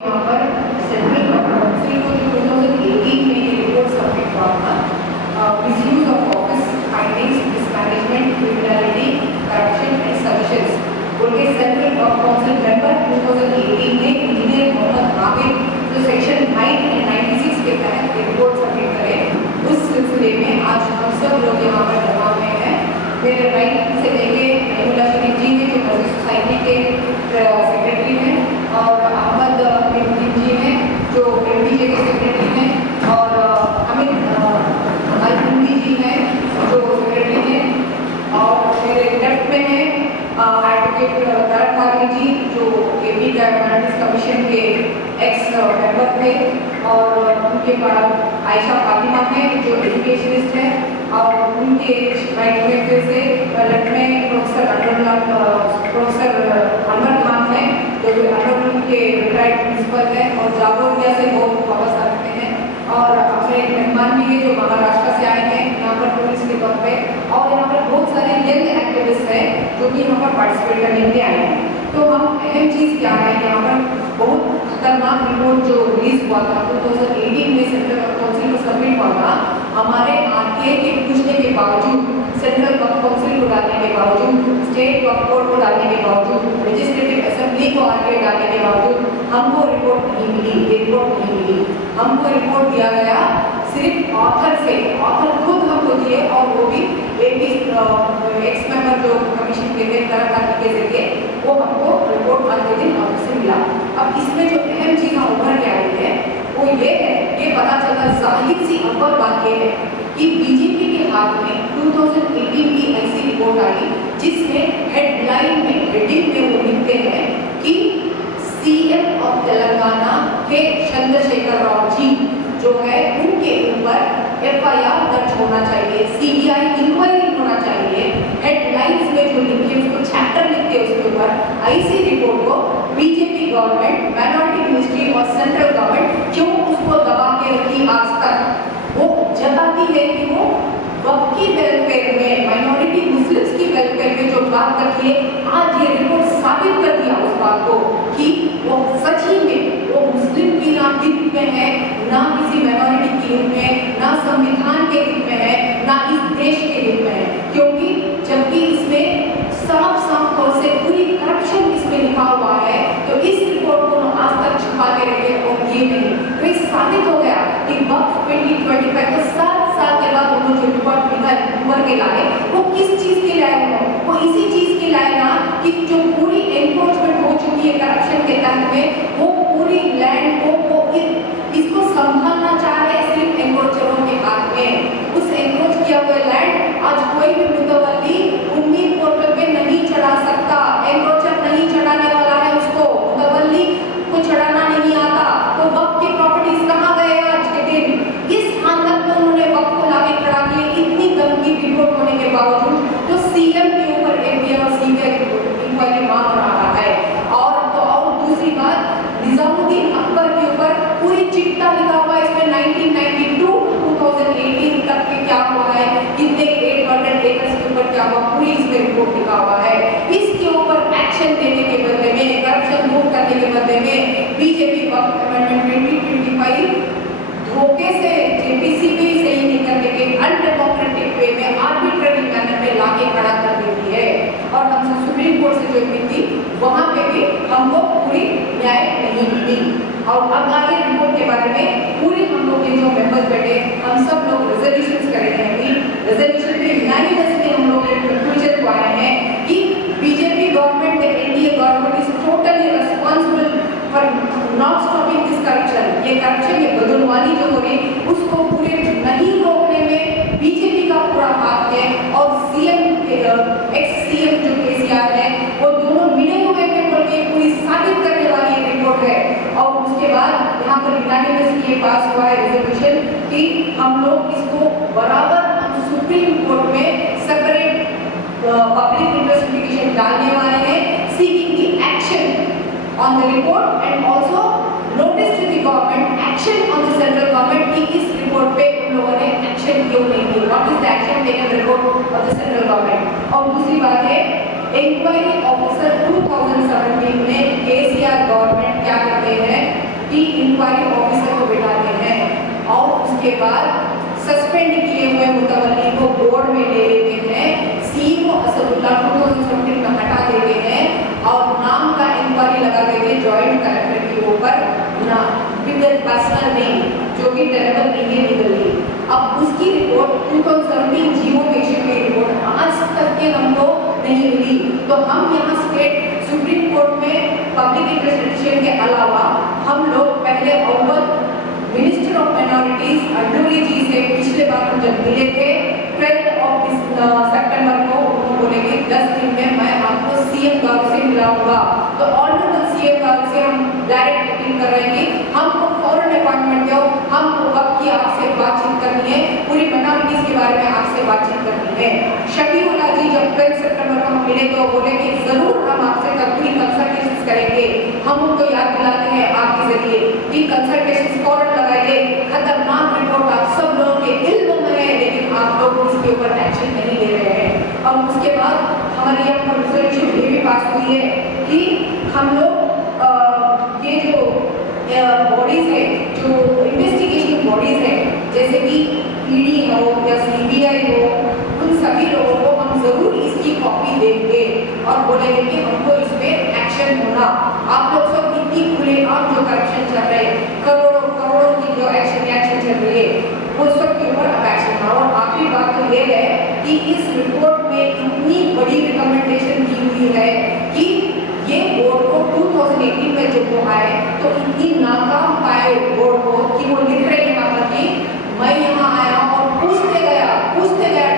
यहाँ पर central council को जो 2018 में ये रिपोर्ट सबमिट हुआ था, misuse of office findings, mismanagement, criminality, corruption and suggestions बोल के सेंट्रल काउंसिल मेंबर 2018 में इंजीनियर मोहम्मद आबिद जो सेक्शन 9 एंड 96 के तहत रिपोर्ट सबमिट करें, उस सिलसिले में आज हम सब लोग यहाँ पर जमा हुए हैं। मेरे राइट से लेके महिला शरीफ जी हैं जो मस्जिद सोसाइटी के सेक्रेटरी हैं, और अहमद जी हैं जो एमडीजे के सेक्रेटरी हैं, और अमित हिंदी जी हैं जो सेक्रेटरी हैं, और मेरे लेफ्ट में हैं एडवोकेट तरफ जी जो एपी गवर्नेंस कमीशन के एक्स मेंबर थे, और उनके बाद आयशा फातिमा हैं जो एजुकेशनिस्ट हैं, और उनके राइट में फिर से लेफ्ट में प्रोफेसर अनवर खान हैं जो अनवर के रिटायर्ड प्रिंसिपल हैं और जागोरिया से बहुत वापस आते हैं, और अपने मेहमान भी हैं जो महाराष्ट्र से आए हैं यहाँ पर पुलिस के तौर पे, और यहाँ पर बहुत सारे यंग एक्टिविस्ट हैं जो कि यहाँ पर पार्टिसिपेट करने के लिए आए हैं। तो हम अहम चीज़ क्या है, यहाँ पर बहुत खतरनाक रिपोर्ट जो रिलीज हुआ था 2018 में सेंट्रल काउंसिल को सबमिट हुआ था, हमारे आरटीआई के पूछने के बावजूद, सेंट्रल काउंसिल को डालने के बावजूद, स्टेट वक्फ बोर्ड को डालने के बावजूद, लेजिस्लेटिव असेंबली को आरटीआई डालने के बावजूद हमको रिपोर्ट नहीं मिली, ये रिपोर्ट नहीं मिली। हमको रिपोर्ट दिया गया सिर्फ ऑथर से, ऑथर खुद हमको दिए, और वो भी एक्स मेंबर जो कमीशन के थे तरह के जरिए, वो हमको रिपोर्ट आज के दिन ऑथर से मिला। अब इसमें जो अहम चीज़ उभर के आई है वो ये है, ये पता चलता जाहिर सी अव्वल बात ये है कि बीजेपी के हाथ में 2018 की ऐसी रिपोर्ट आई जिसमें हेडलाइन में, हेडिंग में वो लिखते हैं कि सीएम ऑफ तेलंगाना के चंद्रशेखर राव जी जो है उनके ऊपर एफआईआर दर्ज होना चाहिए, सीबीआई इंक्वायरी होना चाहिए। हेडलाइंस में जो लिखे उसको चैप्टर लिखते उसके ऊपर ऐसी रिपोर्ट को बीजेपी गवर्नमेंट, माइनॉरिटी मिनिस्ट्री और सेंट्रल गवर्नमेंट क्यों उसको दबा के रखी आज तक? वो जताती है कि वो वक्त की वेलफेयर में, माइनॉरिटी मुस्लिम्स की वेलफेयर में जो बात करती है, आज ये रिपोर्ट साबित कर दिया उस बात को कि वो सच ही में वो मुस्लिम की ना हित में है, ना किसी माइनॉरिटी की हित में, ना संविधान के हित में है, ना इस देश के हित में है। क्योंकि जबकि इसमें साफ साफ तौर से पूरी करप्शन इसमें लिखा हुआ है, तो इस रिपोर्ट को आज तक छुपा के रखे और ये नहीं, तो ये साबित हो गया कि वक्त 2025 तो 7 साल के बाद उन्होंने जो रिपोर्ट निकाल के लाए वो किस चीज़ के लाए हो? वो इसी चीज़ के लाए ना कि जो पूरी एनक्रोचमेंट हो चुकी है करप्शन के तहत में, वो पूरी लैंड को वो इसको संभालना चाह रहे हैं सिर्फ एनक्रोचरों के हाथ में। उस एनक्रोच किया हुआ लैंड आज कोई भी मुतवल्ली उम्मीद पोर्टल पे नहीं चढ़ा सकता, एनक्रोचर नहीं चढ़ाने वाला है, उसको मुतवल्ली को चढ़ाना नहीं आता। तो वक्त की प्रॉपर्टीज कहाँ गए आज के दिन? इस हालत में उन्होंने वक्त को लाके खड़ा किया, इतनी गंदी रिपोर्ट होने के बावजूद तो सीएम के ऊपर एफआईआर और सीबीआई इंक्वायरी मांग रहा है। और तो और दूसरी बात, निजामुद्दीन अकबर के ऊपर पूरी चिट्ठा लिखा हुआ है इसमें 1992 2018 तक के क्या हुआ है, कितने 800 एकर्स के ऊपर क्या हुआ, पूरी इसमें रिपोर्ट लिखा हुआ है। इसके ऊपर एक्शन देने के बदले में, करप्शन दूर करने के बदले में बीजेपी वक्त अमेंडमेंट 2025 धोखे से जेपीसी भी सही नहीं करने के अनडेमोक्रेटिक वे में, आर्बिट्ररी मैनर में लाके खड़ा कर देती है। और हमसे सुप्रीम कोर्ट से जो मिली वहाँ पे भी हमको पूरी न्याय नहीं मिली। और अब आगे रिपोर्ट के बारे में पूरी हम लोग के जो मेंबर्स बैठे, हम सब लोग रेजोल्यूशंस कर रहे हैं। रेजोल्यूशन में यूनानिमसली हम लोग एक कंक्लूजन को आए हैं कि BJP government, NDA government is totally responsible for not stopping this corruption. ये करप्शन, ये बदलवानी जो हो रही उसको पूरे नहीं रोकने में बीजेपी का पूरा हाथ है, और सीएम एक्स सीएम जो केसीआर है वो दोनों मिले हुए हैं बोल के पूरी साबित करने वाली रिपोर्ट है। और उसके बाद यहाँ पर यूनानिमसली ये पास हुआ है रेजोल्यूशन कि हम लोग इसको बराबर सुप्रीम कोर्ट में सेपरेट पब्लिक इन्वेस्टिगेशन डालने वाले हैं, seeking the action on the report and also notice to the government, action on the central government कि इस रिपोर्ट पे उन लोगों ने एक्शन क्यों नहीं किया, what is the action taken report of the central government। और दूसरी बात है इंक्वायरी ऑफिसर 2017 में केसीआर गवर्नमेंट क्या करते हैं कि इंक्वायरी ऑफिसर को बिठाते हैं और उसके बाद सस्पेंड किए हुए मुतवल्ली को बोर्ड में ले लेते हैं, सीईओ असदुल्ला को में हटा देते हैं और नाम का इंक्वायरी लगा देते हैं जॉइंट कलेक्टर के ऊपर ना विद पर्सनल नेम, जो कि टेरेबल नहीं है लीगली। अब उसकी रिपोर्ट 2017 जीओ पेशेंट की रिपोर्ट आज तक के हमको नहीं मिली, तो हम यहाँ स्टेट सुप्रीम कोर्ट में पब्लिक इंटरेस्ट पिटीशन के अलावा हम लोग पहले अव्वल मिनिस्टर ऑफ माइनॉरिटीज अड्डूरी जी से पिछले बार हम जब मिले थे 12 सितंबर को, उन्होंने बोले कि 10 दिन में मैं आपको सीएम गांव से मिलाऊंगा। तो ऑनरेबल सीएम गांव से हम डायरेक्ट मीटिंग कर रहे हैं, हमको फौरन अपॉइंटमेंट दो, हमको वक्त की आपसे बातचीत करनी है, पूरी माइनॉरिटीज के बारे में आपसे बातचीत करनी है। शकीउल्लाह जी जब 12 सितंबर को हम मिले तो बोले कि जरूर हम आपसे पूरी कंसल्टेशन करेंगे। हम उनको याद दिलाते हैं आपके जरिए कि कंसल्टेशन फौरन लगाइए, खतरनाक रिपोर्ट आप सब लोगों के इल्म में है, लेकिन आप लोग इसके ऊपर एक्शन नहीं ले रहे हैं। और उसके बाद हमारी यहाँ पर रिजोल्यूशन ये भी पास हुई है कि हम लोग ये जो बॉडीज है, जो इन्वेस्टिगेशन बॉडीज है, जैसे कि ईडी हो या सीबीआई हो, उन सभी लोगों को हम जरूर इसकी कॉपी देंगे और बोलेंगे कि हमको इस पे एक्शन होना। आप लोग सब इतनी खुलेआम जो करप्शन चल रहे हैं, करोड़ों करोड़ों की जो एक्शन चल रही है, वो सब के ऊपर अब एक्शन हो। और आखिरी बात तो ये है कि इस रिपोर्ट में इतनी बड़ी रिकमेंडेशन की हुई है कि ये बोर्ड को 2018 में जब वो आए तो इतनी नाकाम पाए बोर्ड को कि वो लिख रहे हैं यहाँ पर कि मैं यहाँ आया और पूछते गया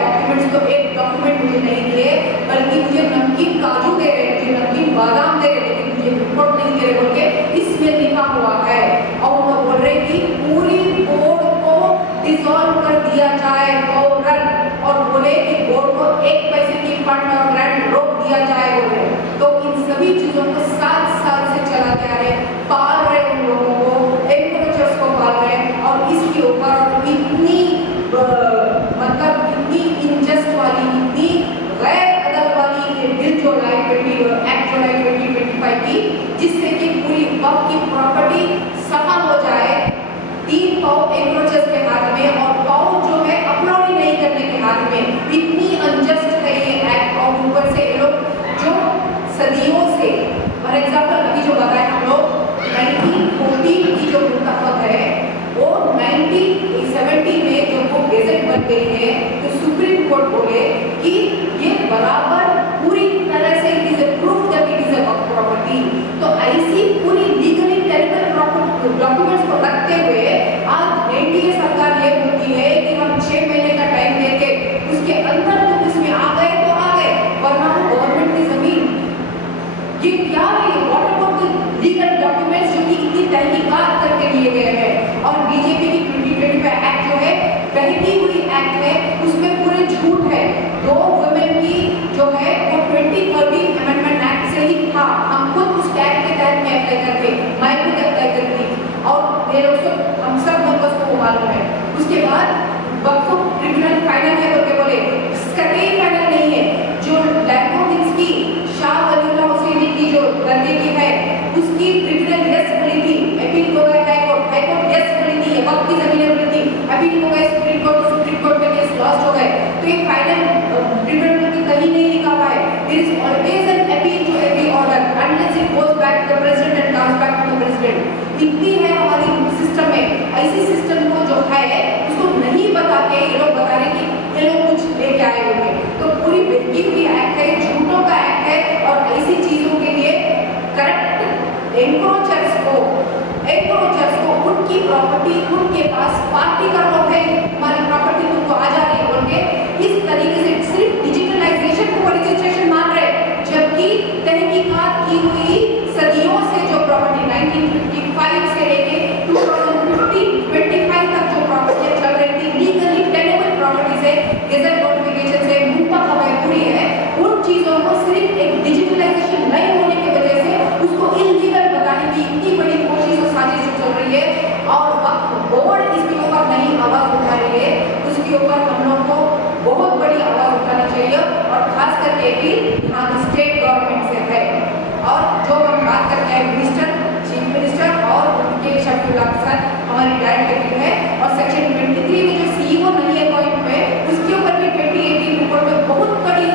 डॉक्यूमेंट्स, तो एक डॉक्यूमेंट मुझे नहीं दिए, बल्कि मुझे नमकीन काजू दे रहे, मुझे नमकीन बादाम दे रहे, लेकिन मुझे रिपोर्ट नहीं दे रहे बोल के इसमें लिखा हुआ है। और वो बोल रहे कि पूरी बोर्ड को डिसॉल्व कर दिया जाए फौरन, और बोले कि बोर्ड को 1 पैसे की फंड और ग्रांट रोक दिया जाए बोले। तो इन सभी चीजों को 7 साल से चलाते आ रहे, पाल रहे उन लोगों को, एग्रीकल्चर्स को पाल रहे, और इसके ऊपर इतनी मतलब इतनी इनजस्ट वाली, इतनी गैर अदल वाली बिल जो लाई 2025 की, जिससे कि पूरी वक्त की प्रॉपर्टी सफा हो जाए 3 पाव एग्रीकल्चर्स के हाथ में और पाव जो है अपलोड नहीं करने के हाथ में। इतनी अनजस्ट है ये एक्ट। और ऊपर से ये लोग जो सदियों से, फॉर एग्जाम्पल अभी जो बताए हम लोग 1914 की जो मुताबिक है, वो 1970 में जो वो गेजेट बन गई है, तो सुप्रीम कोर्ट बोले कि ये बराबर पूरी तरह से it is a proof that it is a property. तो ऐसी पूरी लीगली टेरिबल डॉक्यूमेंट्स को रखते हुए आज एनडीए सरकार ये बोलती है कि हम 6 महीने का टाइम देके उसके अंदर तुम इसमें आ गए तो आ गए, वरना गवर्नमेंट की जमीन। ये क्या है? What about the legal documents जो कि इतनी तहकीकात करके लिए गए हैं? और बीजेपी की 2025 एक्ट जो है, बहती हुई एक्ट है, उसमें पूरे झूठ है। 2 वुमेन की जो है वो 2013 अमेंडमेंट एक्ट से ही था, हम खुद उस एक्ट के तहत में अप्लाई करके मैं खुद अप्लाई करती, और मेरे दोस्तों हम सब मेंबर्स को मालूम है। उसके बाद वक्फ ट्रिब्यूनल फाइनल है बोलते बोले, इसका कोई फाइनल नहीं है। जो लैंडोनिक्स की शाह वलीउल्लाह हुसैनी की जो दर्जे की है, उसकी ट्रिब्यूनल यस बोली थी, अपील हो गया हाई कोर्ट यस बोली थी, वक्त की जमीनें बोली थी, अपील हो गए सुप्रीम कोर्ट में केस लॉस्ट हो गए। तो ये फाइनल ट्रिब्यूनल की कहीं नहीं लिखा हुआ है। There is always an appeal to every order unless it goes back to the president and comes back to the president. इतनी है हमारी सिस्टम में। ऐसी सिस्टम को जो है उसको नहीं बता के ये लोग बता रहे कि ये लोग कुछ लेके आए होंगे। तो पूरी बेकी हुई एक्ट है, झूठों का एक्ट है, और ऐसी चीजों के लिए करेक्ट एनक्रोचर्स को उनकी प्रॉपर्टी उनके पास पार्टी का लोग है, हमारी प्रॉपर्टी तुमको आ जा रही है बोल के इस तरीके से सिर्फ डिजिटलाइजेशन को रजिस्ट्रेशन मान रहे, जबकि तहकीकात की हुई सदियों से जो प्रॉपर्टी 1955 से लेके 2015-25 तक जो प्रॉपर्टी चल रही थी, लीगली टेनेबल प्रॉपर्टी से गेजेट नोटिफिकेशन से मुंतक पूरी है, उन चीजों को सिर्फ एक डिजिटलाइजेशन नहीं होने की वजह से उसको इलीगल बताने की इतनी बड़ी कोशिश और साजिश चल रही है। और वक्त बोर्ड इसके ऊपर नहीं आवाज उठा रही है, उसके ऊपर हम लोग को बहुत बड़ी आवाज उठाना चाहिए, और खास करके भी यहाँ स्टेट गवर्नमेंट से है। और जो हम बात करते हैं मिनिस्टर, चीफ मिनिस्टर और और उनके शब्दों के साथ हमारी डायरेक्ट टिपिंग है। और सेक्शन 23 में जो सीईओ नहीं अपॉइंट हुए उसके ऊपर भी 2018 रिपोर्ट में बहुत कड़ी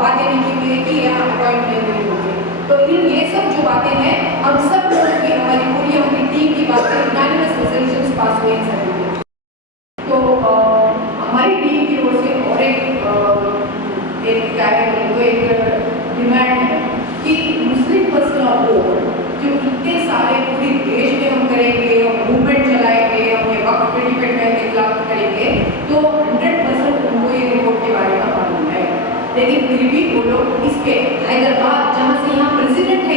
बातें लिखी हुई है कि यहाँ अपॉइंट नहीं हुई होगी। तो इन ये सब जो बातें हैं हम सब लोगों की हमारी पूरी हमारी टीम की बातें यूनानिमस रेजोल्यूशंस पास हुए हैं सभी। तो हमारी टीम की ओर से और एक क्या है तो एक डिमांड है कि मुस्लिम पर्सनल बोर्ड जो इतने सारे पूरे देश में हम करेंगे, मूवमेंट चलाएंगे, हम ये वक्त पे डिपेंड के खिलाफ करेंगे, तो 100% उनको ये रिपोर्ट के बारे में मालूम है। लेकिन फिर भी वो लोग इस पे हैदराबाद जहाँ से यहाँ प्रेसिडेंट है,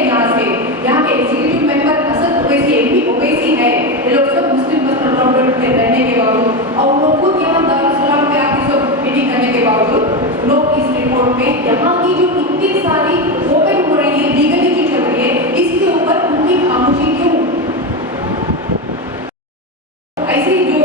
यहाँ के executive member Asad Owaisi MP Owaisi है, ये लोग सब मुस्लिम पर्सनल बोर्ड में रहने के बावजूद और उन लोग खुद यहाँ दारुसलाम पे आके सब मीटिंग करने के बावजूद लोग इस रिपोर्ट में यहाँ की जो इतनी सारी ओपन हो रही है लीगली जो चल रही है इसके ऊपर उनकी खामोशी क्यों? ऐसे जो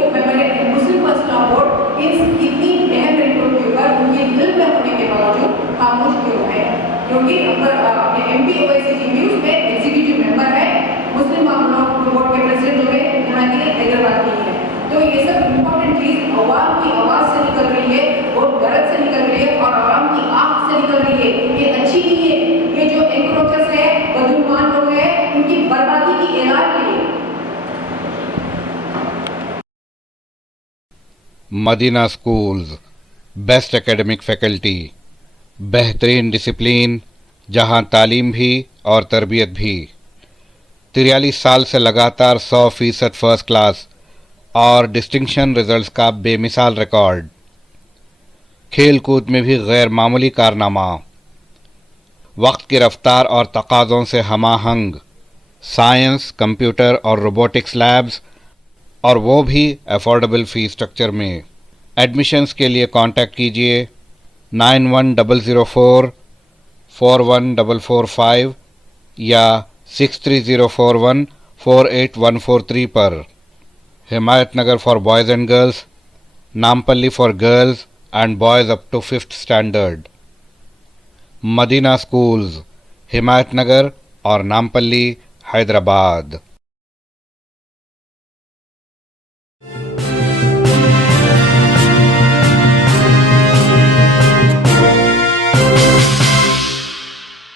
मुस्लिम पर्सनल बोर्ड इस इतनी अहम रिपोर्ट के ऊपर उनके दिल में होने के बावजूद खामोश क्यों है? क्योंकि अपने एमपी ओवैसी जी भी उसमें एग्जीक्यूटिव मेंबर है, मुस्लिम मामलों बोर्ड के प्रेसिडेंट जो है यहाँ के हैदराबाद की है। तो ये सब इम्पोर्टेंट चीज अवाम की आवाज से निकल रही है और गलत से निकल रही है और आवाम की आंख से निकल रही है, ये अच्छी नहीं है। ये जो एंक्रोचर्स है, बदुमान लोग हैं, उनकी बर्बादी की ऐलान है। Madina schools, best academic faculty, बेहतरीन डिसिप्लिन, जहां तालीम भी और तरबियत भी। 43 साल से लगातार 100% फर्स्ट क्लास और डिस्टिंक्शन रिजल्ट्स का बेमिसाल रिकॉर्ड। खेल कूद में भी गैर मामूली कारनामा। वक्त की रफ्तार और तकाज़ों से हमाहंग साइंस, कंप्यूटर और रोबोटिक्स लैब्स, और वो भी अफोर्डेबल फ़ी स्ट्रक्चर में। एडमिशन्स के लिए कांटेक्ट कीजिए 9100441445 या 6304148143 पर। Himayatnagar for boys and girls, Nampally for girls and boys up to 5th standard. Madina schools, Himayatnagar और नामपल्ली, हैदराबाद।